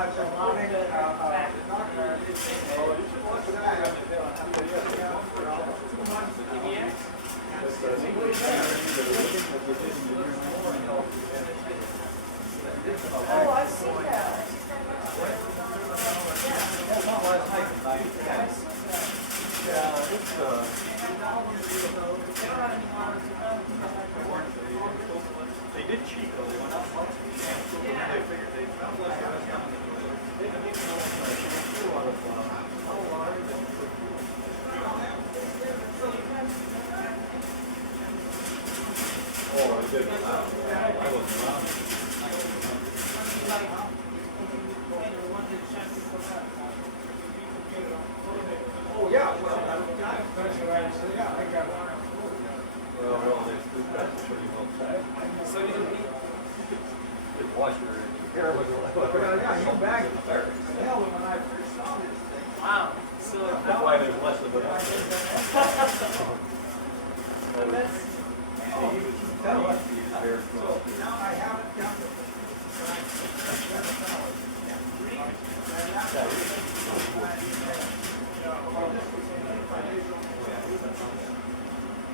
Oh, I've seen that. They did cheat though. They went out and they figured they found less of us coming. They didn't even know a lot of oh, they did. I wasn't around. Oh yeah, well, that's what I said. Yeah, I got one. Well, they've got to pretty well tight. So you didn't wash your hair with yeah, you bagged it there. Hell, when I first saw this thing. Wow. So that's why there's less of it. So now I haven't got it.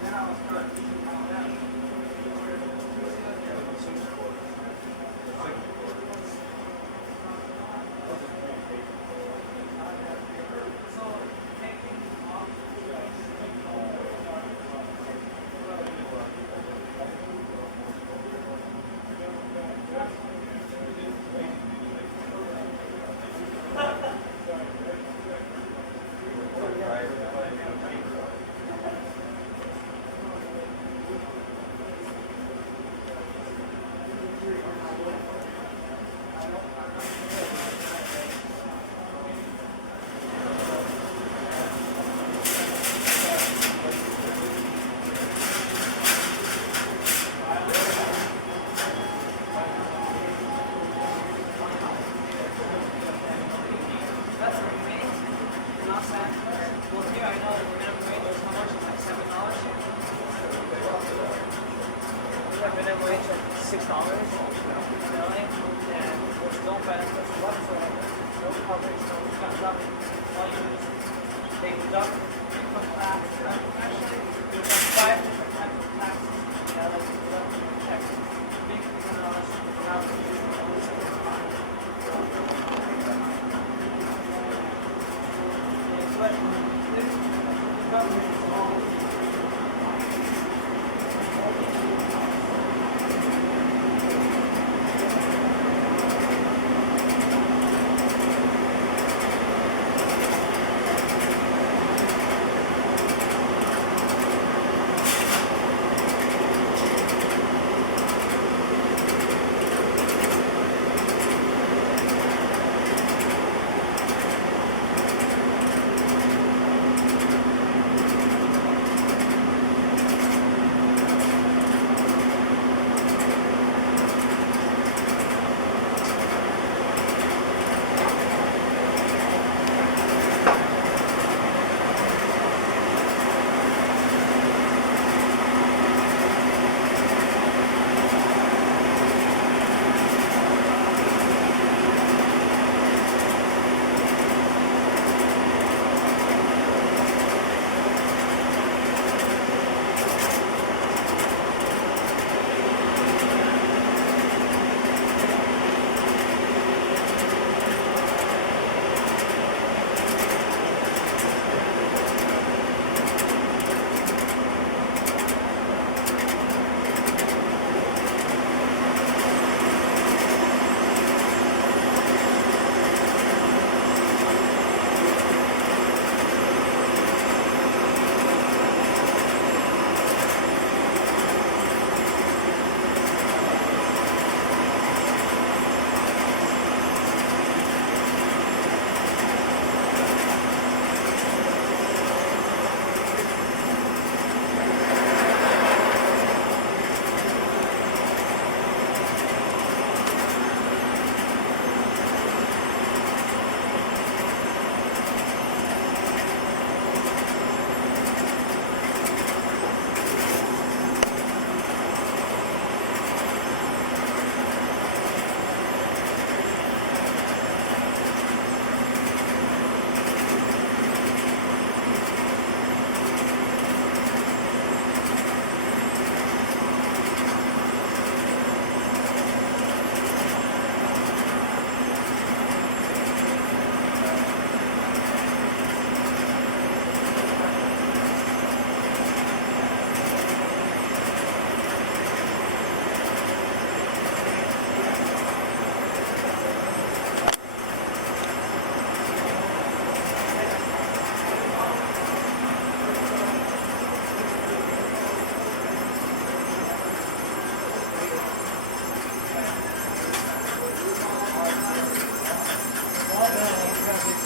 Then I'll start eating all that.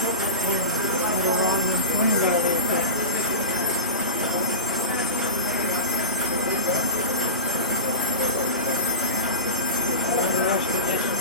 little wrong and clean got a little bit. The rest of this is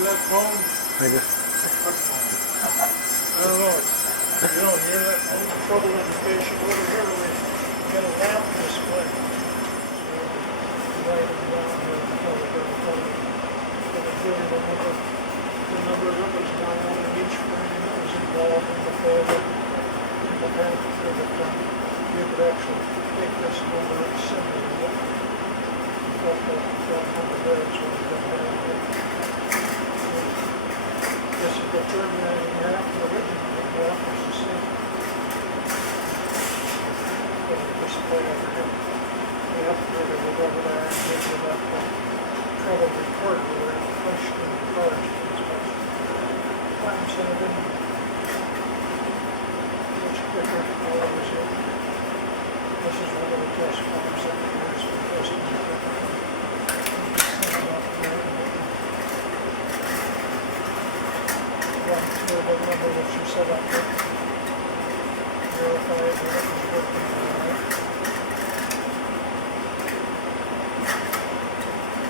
hear that phone? I just, I don't know. You don't hear that phone? Trouble indication over here. We get a lamp display. So light it down here until we get a phone. It'll give you the number of numbers down on each frame that was involved in the photo. In the back of the front. You could actually take this number and simulate it. Put that number there so we can have it. This is the terminating half, the original half is the same. So display over here. The upgrader will go over there and give you that trouble recorder where it pushed in the cards. Times that in much quicker colors here. This is one of the test forms that we use for testing the equipment. Set it up there. The number that you set up with. Verify that it is working all right.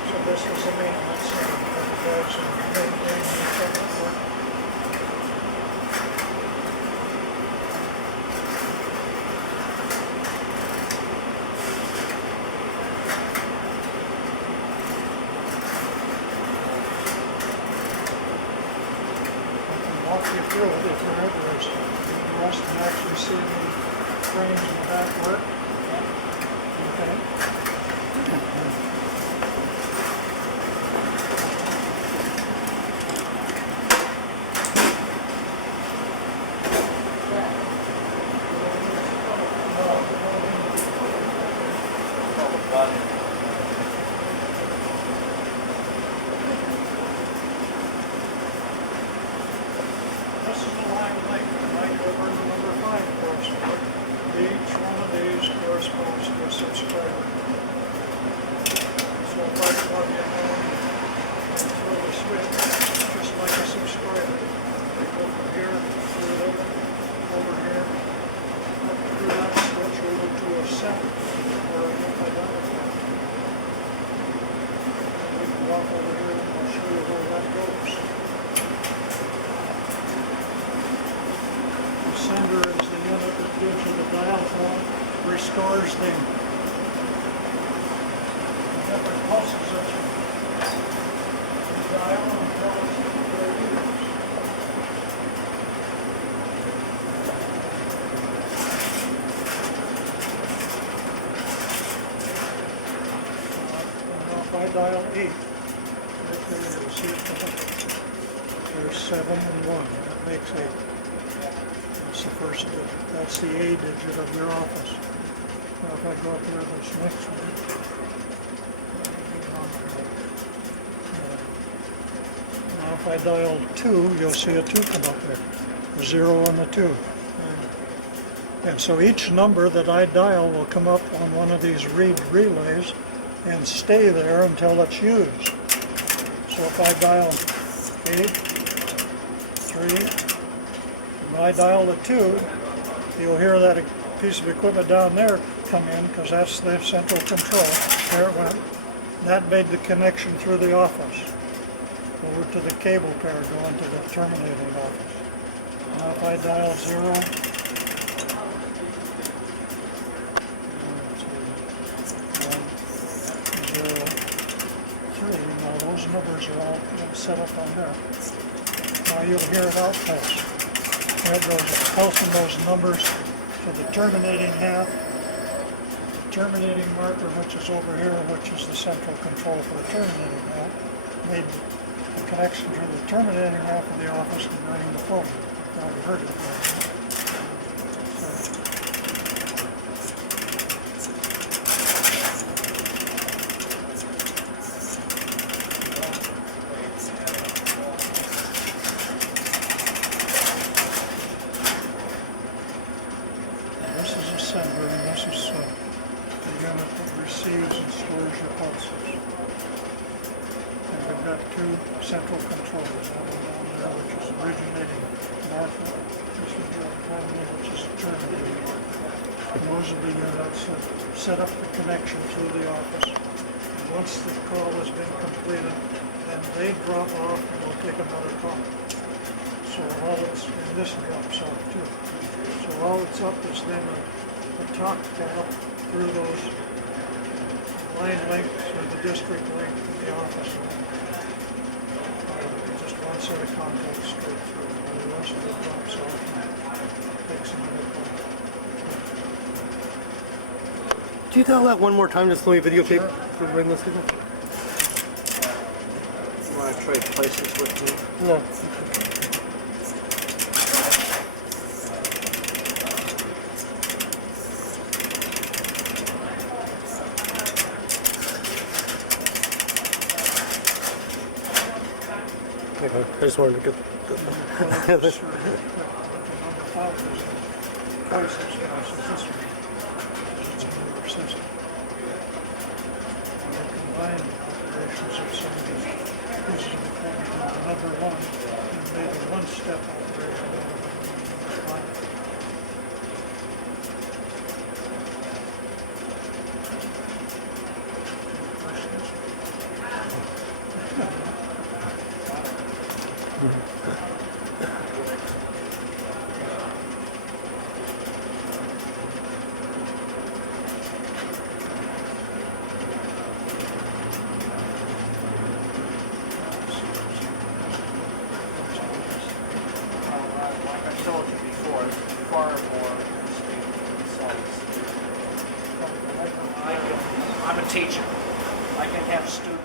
So this is the maintenance center for the guys who maintain the equipment work. Walk you through it if you're interested. You must actually see the frames in the back work. Okay. This is the line link over to number 5 course. Each one of these corresponds to a subscriber. So if I plug in one and throw the switch, just like a subscriber, they go from here through it over here, up through that switch over to a set or an identifier. And we can walk over here and I'll show you where that goes. Sender is the unit that gives you the dial tone, restores the different pulses that you dial and tells their readers. Now if I dial 8, right there you'll see it. There's 7 and 1, that makes 8. That's the first digit. That's the A digit of your office. Now if I go up here to this next one, now if I dial 2, you'll see a 2 come up there. A 0 and a 2. And so each number that I dial will come up on one of these read relays and stay there until it's used. So if I dial 8, 3, when I dial the 2, you'll hear that piece of equipment down there come in because that's the central control. There it went. That made the connection through the office over to the cable pair going to the terminating office. Now if I dial 0, 1, 0, 3, now those numbers are all set up on there. Now you'll hear it outpulse. It goes pulsing those numbers to the terminating half, the terminating marker, which is over here, which is the central control for the terminating half, made the connection to the terminating half of the office and running the phone. You've probably heard of that. This is a sender, and this is the unit that receives and stores your pulses. And we've got 2 central controllers, one down there which is originating marker, this is the primary which is terminating marker. And those are the units that set up the connection to the office. And once the call has been completed, then then they drop off and we'll take another call. So all it's, and this drops off too. So all it's up is then a talk tab through those line links or the district link to the office line. Just one set of contacts straight through. And the rest of it drops off and takes another call. Do you tell that one more time just so we videotape for regular signal? You want to trade places with me? No. Okay, I just wanted to get Well, this sort of hit number 5 is twice as fast as this one. It's a newer system. And they combine the operations of some of these pieces of equipment into number 1 and made a one-step operation out of number 5. Like I told you before, it's far more interesting sites. I'm a teacher. I can have students.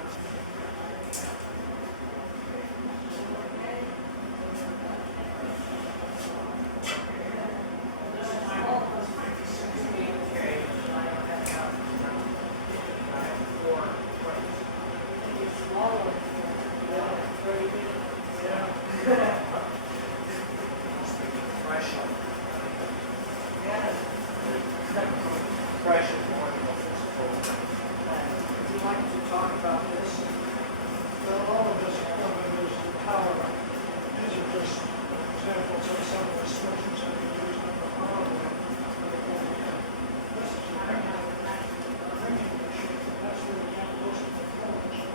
Fresh and more than physical. Would you like to talk about this? Well, all of this equipment is power. These are just examples of some of the switches that we use on the power line. This is a ringing machine. That's where we have most of the phones.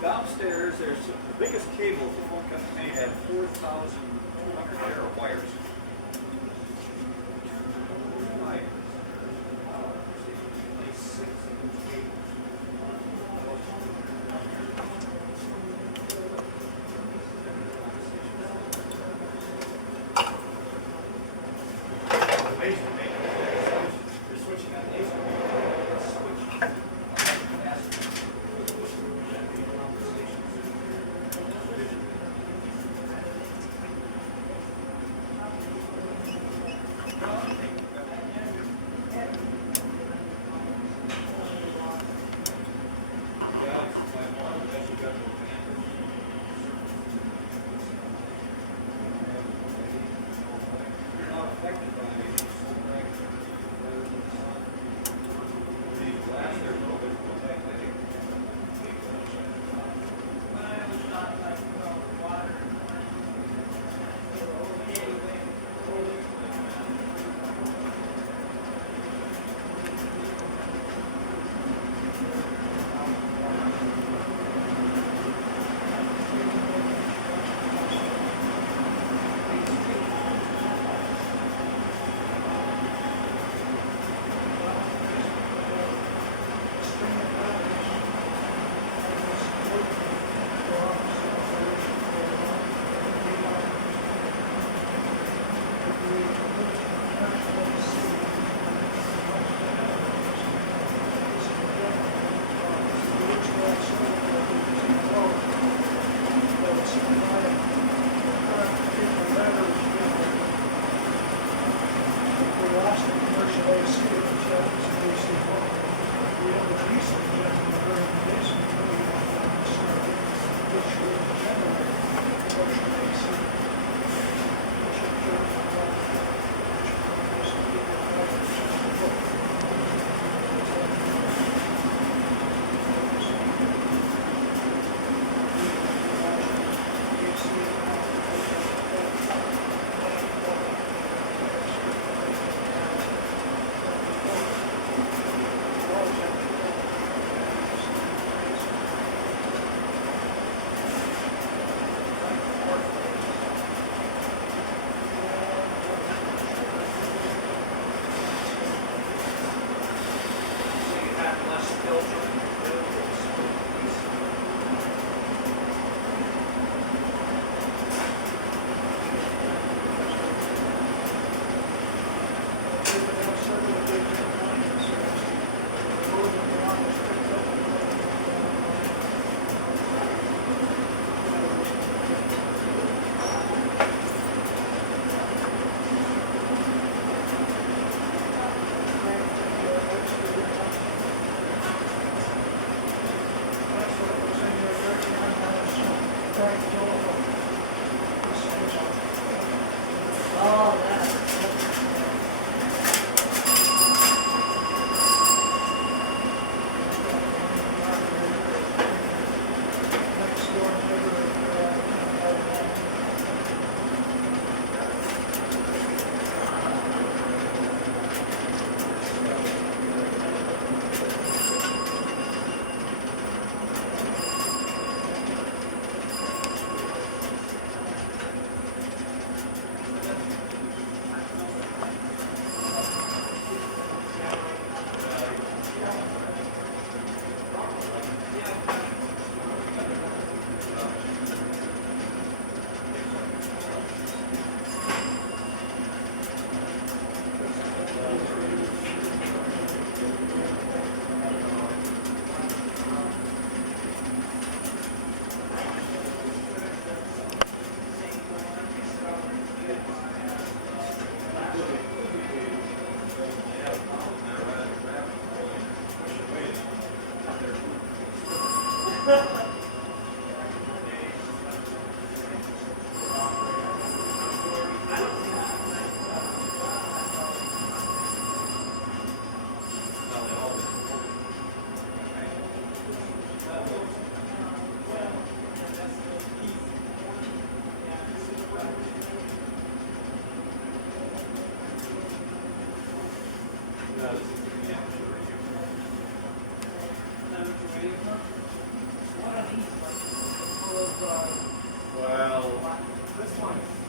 Downstairs, there's the biggest cables the phone company had 4,200 pair of wires. They're switching on these.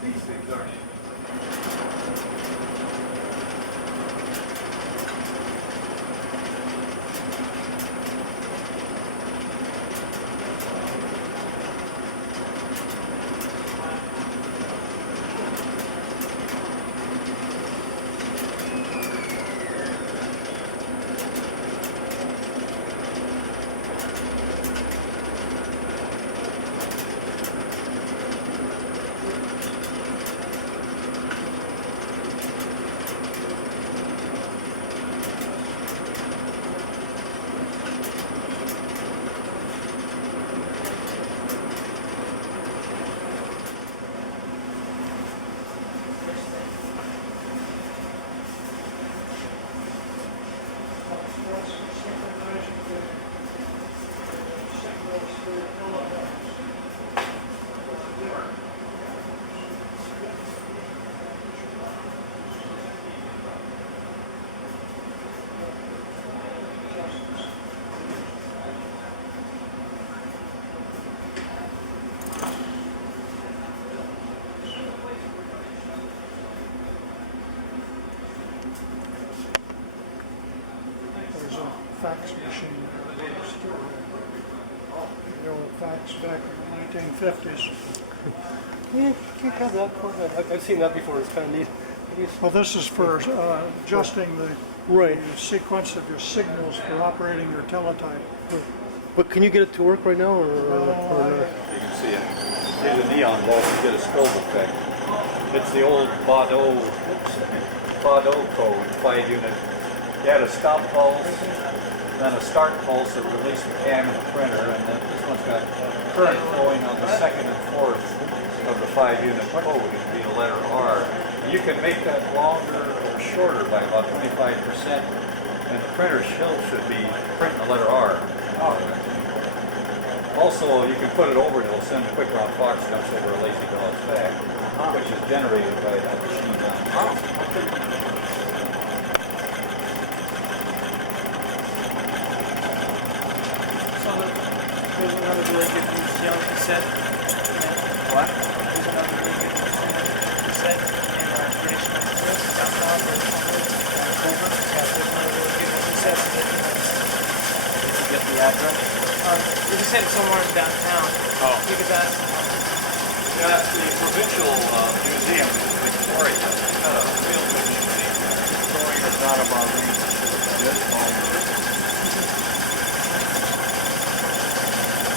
These things aren't. There's a fax machine there. The old fax back in the 1950s. Yeah, can't have that. I've seen that before. It's kind of neat. Well, this is for adjusting the Right. sequence of your signals for operating your teletype. But can you get it to work right now, or not? You can see it. There's a neon bulb to get a strobe effect. It's the old Baudot code, 5 unit. You had a stop pulse, then a start pulse that released the cam and the printer, and then this one's got current flowing on the second and fourth of the 5 unit code. It'd be the letter R. You can make that longer or shorter by about 25%, and the printer still should be printing the letter R. Also, you can put it over and it'll send a quick round Fox jumps over a lazy dog's back, which is generated by that machine down. So there's another really good news deal cassette. What? There's another really good news cassette in British Northwest. That's all over. Yeah, there's another really good news cassette. Did you get the address? You can send it somewhere downtown. Oh. Because that's Yeah, the Provincial Museum in Victoria has got a real good museum. Victoria's not about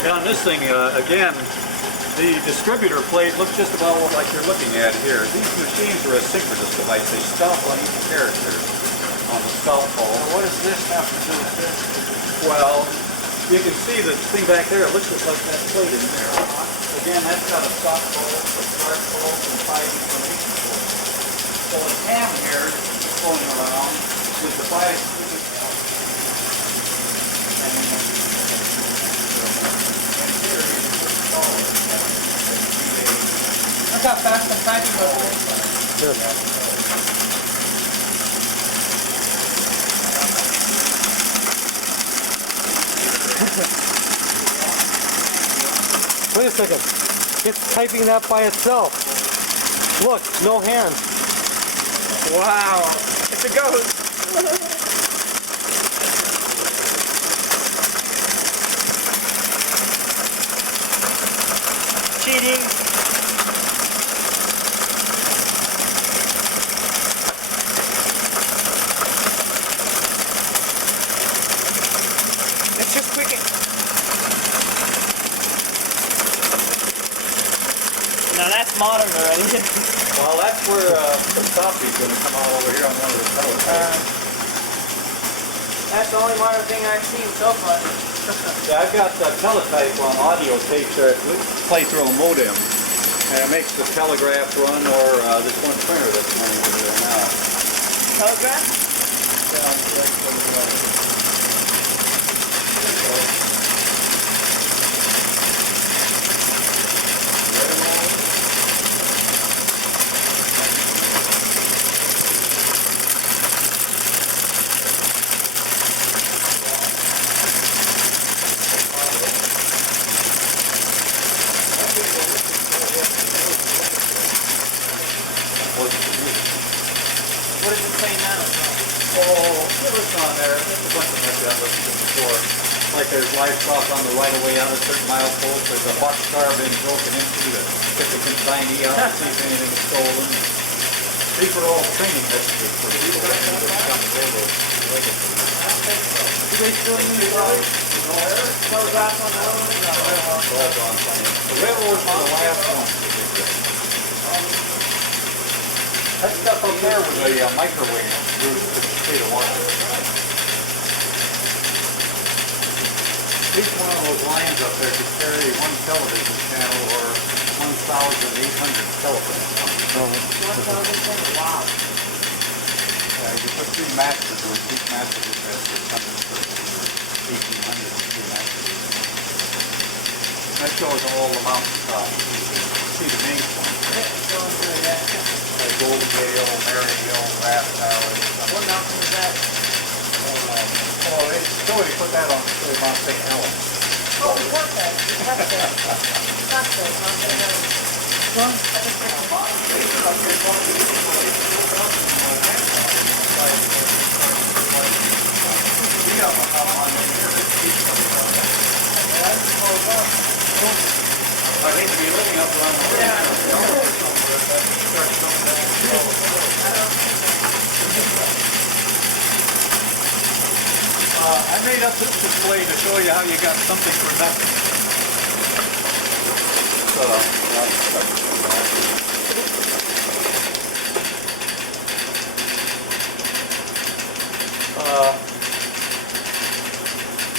And on this thing, again, the distributor plate looks just about like you're looking at here. These machines are a synchronous device. They stop on each character on the stop pulse. what does this have to do with this? Well, you can see the thing back there. It looks just like that plate in there. Again, that's got a stop pulse, a start pulse, and 5 information pulse. So a cam here going around with the 5. Look how fast the typing goes. Wait a second. It's typing that by itself. Look, no hands. Wow, it's a ghost. Cheating. It's just clicking. Now that's modern already. Well, that's where some copy's going to come out over here on one of the teletypes. That's the only modern thing I've seen so far. Yeah, I've got teletype on audio tapes that play through a modem. And it makes the telegraph run or this one printer that's running over there now. Telegraph? saying now? Oh, what's on there? There's a bunch of them like that I've listened to before. Like there's livestock on the right of way out of certain mileposts. There's a boxcar being broken into to get the consignee out to see if anything's stolen. These were all training messages for people that knew this down the railroad. Do they still use telegraph on that one? The railroads were the last ones. That stuff up there was a microwave used to heat the water. Each one of those lines up there could carry one television channel or 1,800 telephone numbers. Wow. You put three matches, or each match would have 600 or 1,800 three matches. That shows all the mountaintops. You can see the main point. Like Golden Gale, Marion Hill, Grass Valley. What mountain is that? Somebody put that on Mount St. Helens. Oh, we got that. We got that. Not that, Mount St. Helens. I think to be living up around I made up this display to show you how you got something for nothing.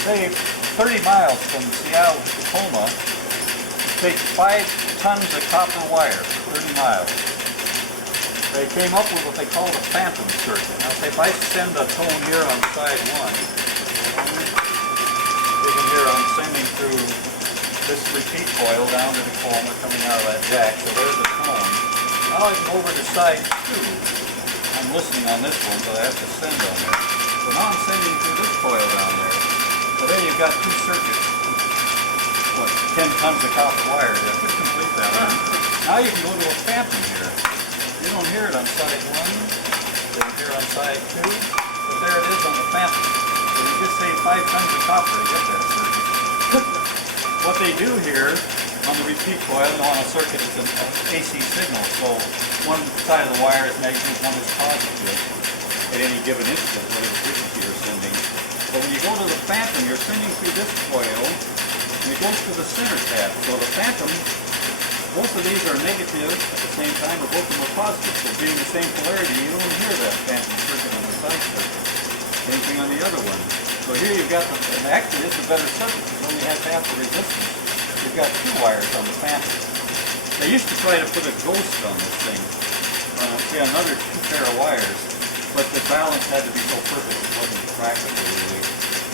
Say 30 miles from Seattle to Tacoma, it takes 5 tons of copper wire, 30 miles. They came up with what they call the phantom circuit. Now, say if I send a tone here on side 1, you can hear I'm sending through this repeat coil down to Tacoma coming out of that jack. So there's a tone. Now I can go over to side 2. I'm listening on this one, so I have to send on there. So now I'm sending through this coil down there. So there you've got 2 circuits. What, 10 tons of copper wire there. Just complete that one. Now you can go to a phantom here. You don't hear it on side 1. You don't hear it on side 2. But there it is on the phantom. So you just save 5 tons of copper to get that circuit. What they do here on the repeat coil on a circuit is an AC signal. So one side of the wire is negative, one is positive at any given instant, whatever frequency you're sending. But when you go to the phantom, you're sending through this coil, and it goes to the center tap. So the phantom, both of these are negative at the same time, or both of them are positive. So being the same polarity, you don't hear that phantom circuit on the side circuit. Anything on the other one. So here you've got, and actually it's a better circuit because it only has half the resistance. You've got 2 wires on the phantom. They used to try to put a ghost on this thing, say another 2 pair of wires, but the balance had to be so perfect it wasn't practical really.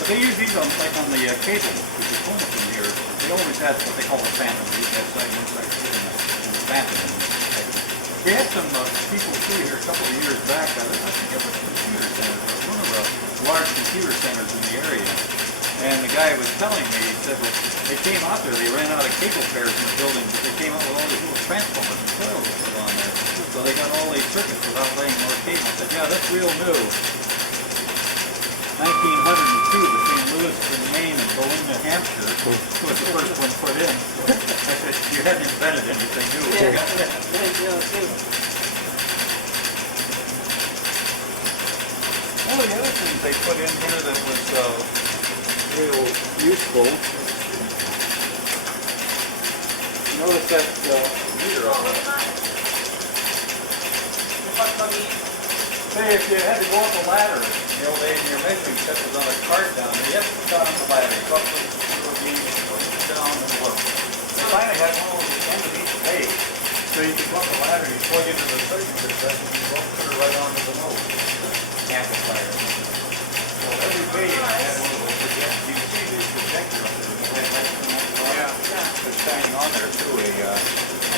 But they use these on, like on the cable, which is home from here. They always had what they call a phantom. They used to have side 1, side 2, and the phantom. We had some people through here a couple of years back. I think it was a computer center. It was one of the large computer centers in the area. And the guy was telling me, he said, well, they came out there, they ran out of cable pairs in the building, but they came out with all these little transformers and coils to put on there. So they got all these circuits without laying more cable. I said, yeah, that's real new. 1902 between Lewiston, Maine and Boone, New Hampshire was the first one put in. I said, you hadn't invented anything new. One of the other things they put in here that was real useful, notice that meter on it. Say if you had to go up a ladder, the old days, your measuring set was on a cart down there, you have to put down on the ladder, you go up the down and look. They finally had one of those at the end of each page. So you could go up the ladder, you plug into the circuit cassette, and you go put it right onto the nose. Amplifier. So every page had one of those projectors. You can see the projector up there. It's shining on there too, a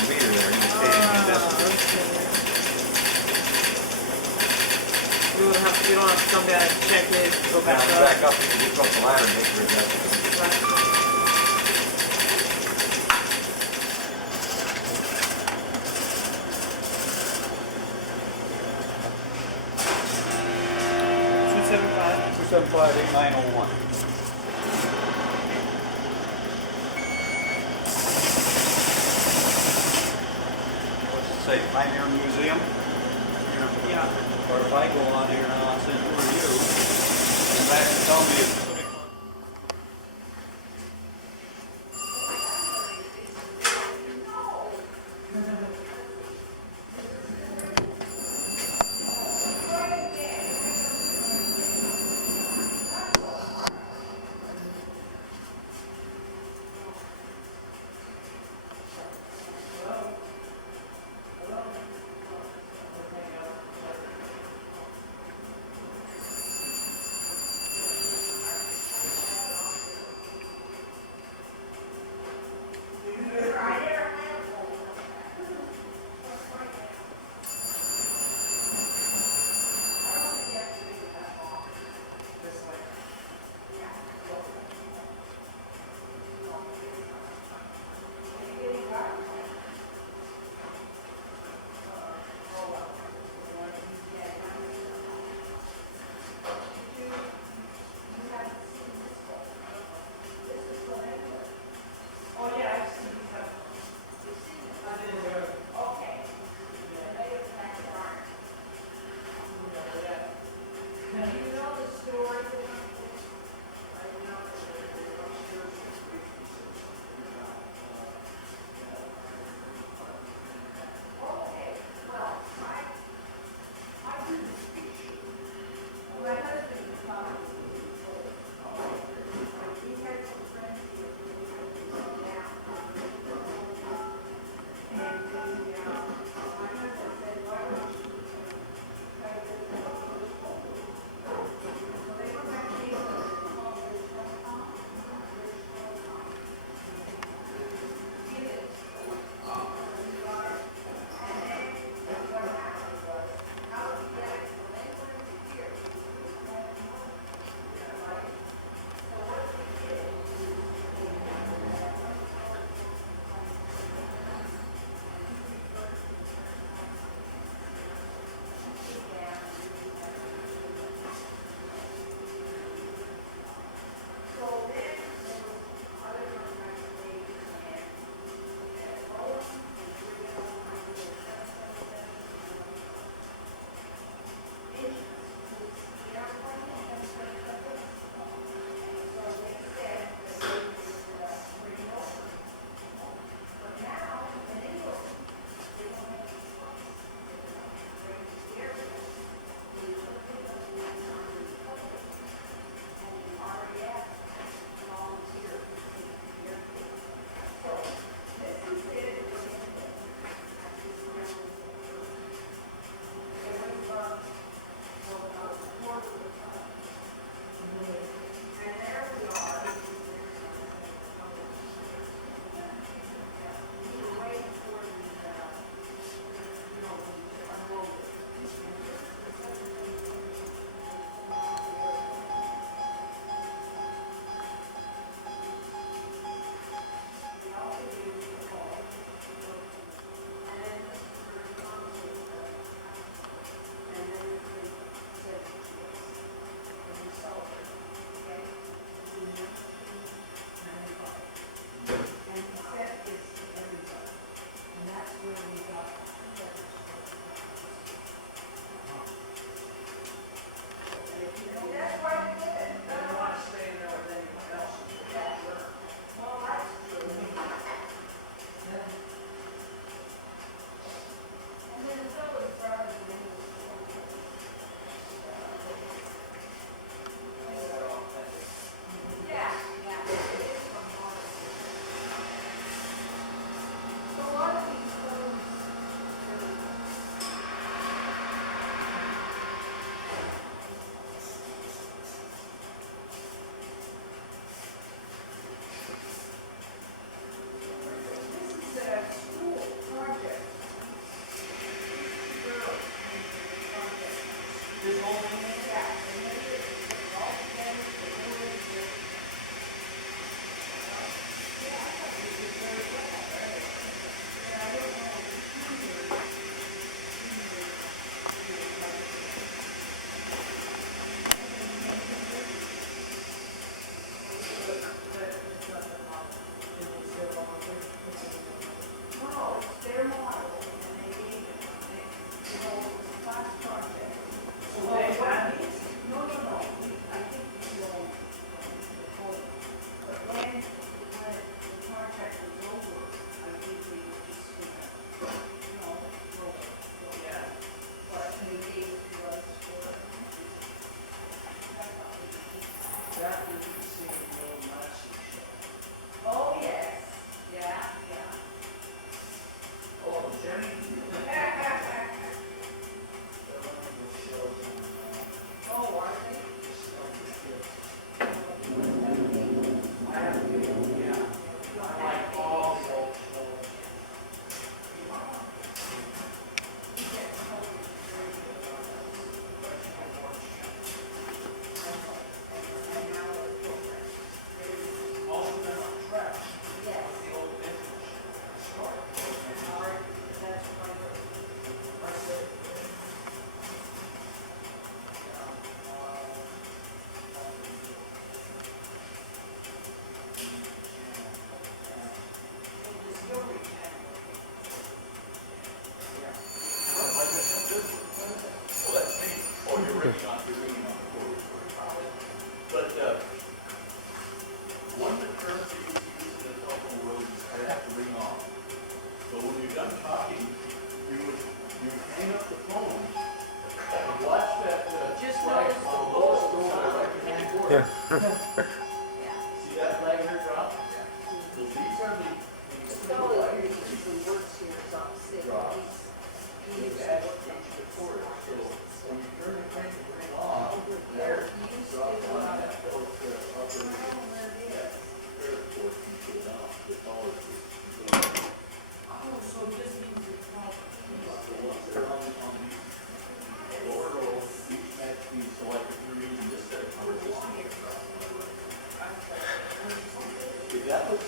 meter there indicating the distance. You don't have to come down and check it, go back Now up. back up, you can just go up the ladder and make your adjustment. 275-8901. What's it say, Pioneer Museum? Yeah. Or if I go on here and I'll send you a review, and back and tell me it's Here. See that flag here drop? So these are the Scully usually works here, so I'm sick. He's add each to four. So when you turn the crank and bring off, there, he used to, oh, so this means it's not. So once they're on the lower row, each match fees, so like if we're using this set of numbers, this one here. If that was,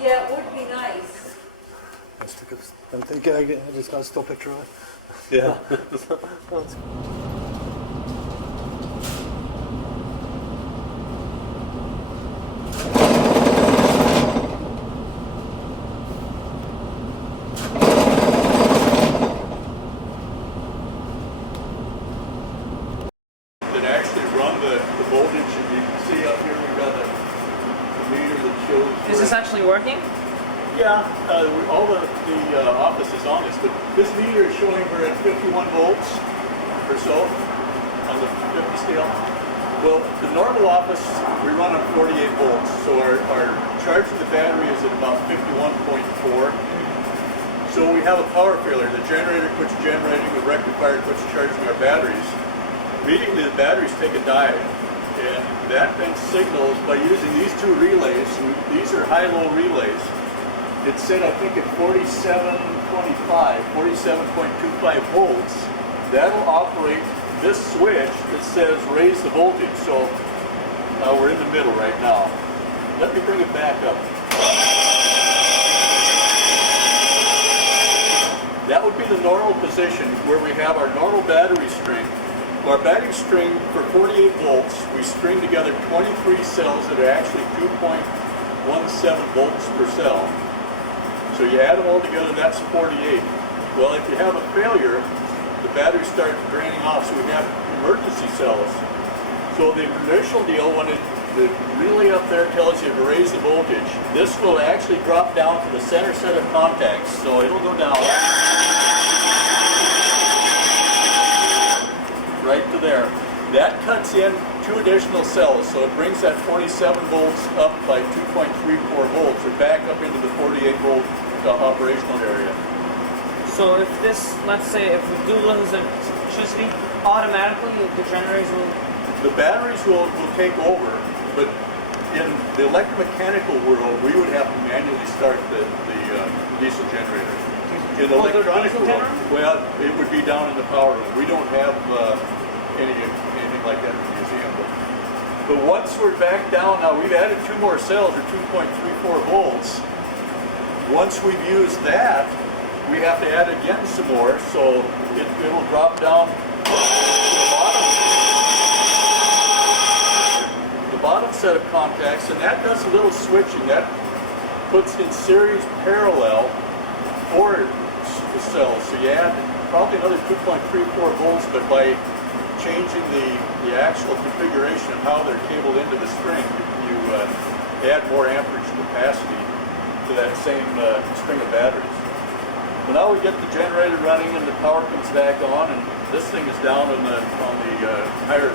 yeah, it would be nice. I just got a still picture of it. Yeah. That's That actually run the voltage, and you can see up here we've got the meter that shows. Is this actually working? Yeah, all the office is on this, but this meter is showing we're at 51 volts or so on the 50 scale. Well, the normal office, we run on 48 volts, so our charge of the battery is at about 51.4. So we have a power failure. The generator quits generating, the rectifier quits charging our batteries. Immediately the batteries take a dive, and that then signals by using these two relays, and these are high-low relays. It's set, I think, at 47.25 volts. That'll operate this switch that says raise the voltage. So we're in the middle right now. Let me bring it back up. That would be the normal position where we have our normal battery string. Our battery string for 48 volts, we string together 23 cells that are actually 2.17 volts per cell. So you add them all together, that's 48. Well, if you have a failure, the battery starts draining off, so we have emergency cells. So the traditional deal, when the relay up there tells you to raise the voltage, this will actually drop down to the center set of contacts. So it'll go down right to there. That cuts in 2 additional cells, so it brings that 47 volts up by 2.34 volts, or back up into the 48 volt operational area. So if this, let's say, if we do lose electricity, automatically the generators will. The batteries will take over, but in the electromechanical world, we would have to manually start the diesel generator. In the electronic world, well, it would be down in the power room. We don't have anything like that in the museum. But But once we're back down, now we've added 2 more cells, or 2.34 volts. Once we've used that, we have to add again some more, so it will drop down to the bottom set of contacts, and that does a little switching. That puts in series parallel 4 cells, so you add probably another 2.34 volts, but by changing the actual configuration of how they're cabled into the string, you add more amperage capacity to that same string of batteries. Well, now we get the generator running and the power comes back on, and this thing is down on the higher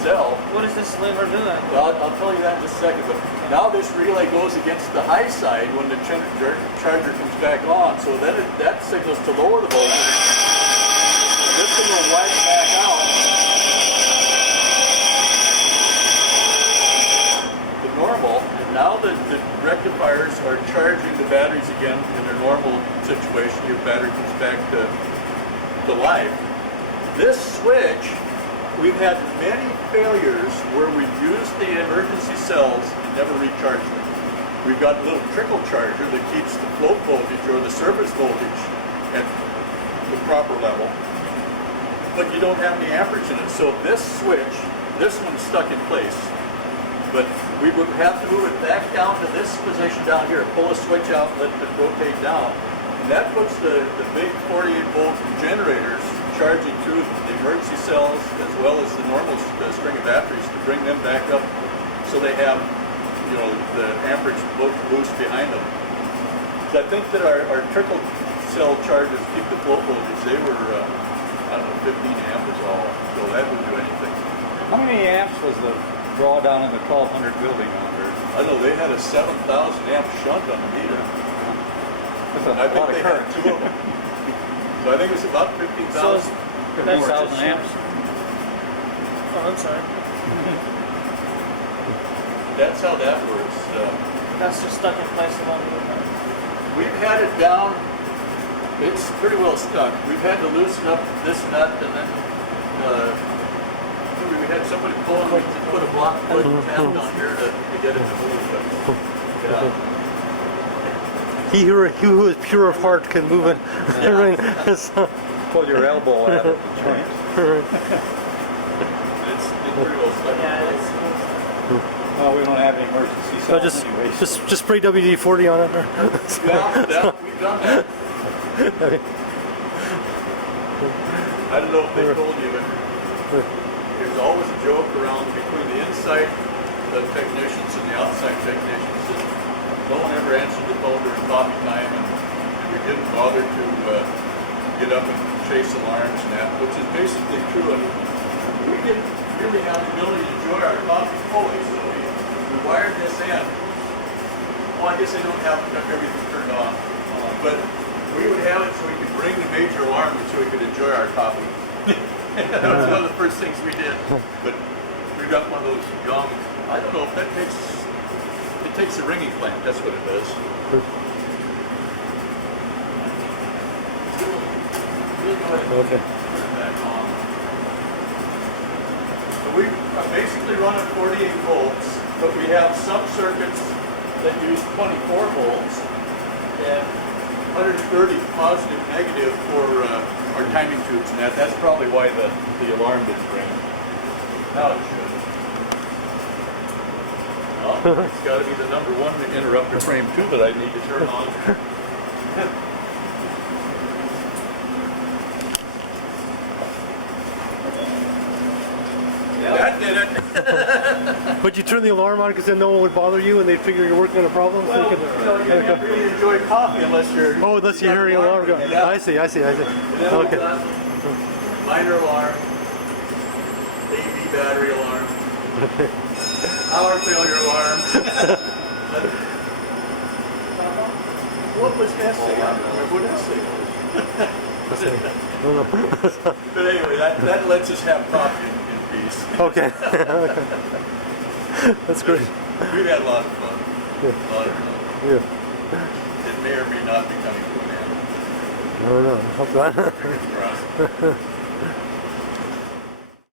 cell. What is this lever doing? Well, I'll tell you that in just a second, but now this relay goes against the high side when the charger comes back on, so then that signals to lower the voltage. This thing will wipe back out to normal, and now the rectifiers are charging the batteries again in their normal situation. Your battery comes back to life. This switch, we've had many failures where we've used the emergency cells and never recharged them. We've got a little trickle charger that keeps the float voltage or the service voltage at the proper level, but you don't have any amperage in it. So this switch, this one's stuck in place, but we would have to move it back down to this position down here, pull a switch out, let it rotate down, and that puts the big 48 volt generators charging through the emergency cells as well as the normal string of batteries to bring them back up so they have, you know, the amperage boost behind them. So I think that our trickle cell chargers keep the float voltage. They were, I don't know, 15 amp is all, so that wouldn't do anything. How many amps was the drawdown in the 1200 building under? I know they had a 7,000 amp shunt on the meter. That's a I think lot of they current. had 2 of them. So I think it was about 15,000. 15,000 amps. Oh, I'm sorry. That's how that works. That's just stuck in place along with it. We've had it down. It's pretty well stuck. We've had to loosen up this nut, and then we had somebody pulling. We just put a block foot down on here to get it to move. But, yeah. He who is pure of heart can move it. Pull your elbow at it. It's pretty well stuck. Yeah, it's Well, we don't have any emergency So cells anyway. just spray WD-40 on it. Yeah, we've done that. I don't know if they told you, but there's always a joke around between the inside technicians and the outside technicians that no one ever answered the phone during coffee time, and we didn't bother to get up and chase alarms and that, which is basically true. And we didn't really have the ability to enjoy our coffee fully, so we wired this in. Well, I guess they don't have everything turned on, but we would have it so we could ring the major alarm so we could enjoy our coffee. That was one of the first things we did. But we got one of those young, I don't know if that takes a ringing clamp, that's what it does. Okay. Turn it back on. So we basically run at 48 volts, but we have some circuits that use 24 volts and 130 positive negative for our timing tubes, and that's probably why the alarm didn't ring. Now it should. Well, it's got to be the number 1 interrupter frame too that I need to turn on. That did it. But you turn the alarm on because then no one would bother you and they'd figure you're working on a problem? So Well, you could- you know, you can't really enjoy coffee unless you're... Oh, unless you're hearing an alarm go. Yeah. I see. And then we've Okay. got minor alarm, AV battery alarm, power failure alarm. What was that say? I don't remember what that say was. But anyway, that lets us have coffee in peace. Okay. That's great. We've had a lot of fun. A lot of fun. Yeah. It may or may not be coming to an end. I don't know. Hope not. Fingers crossed.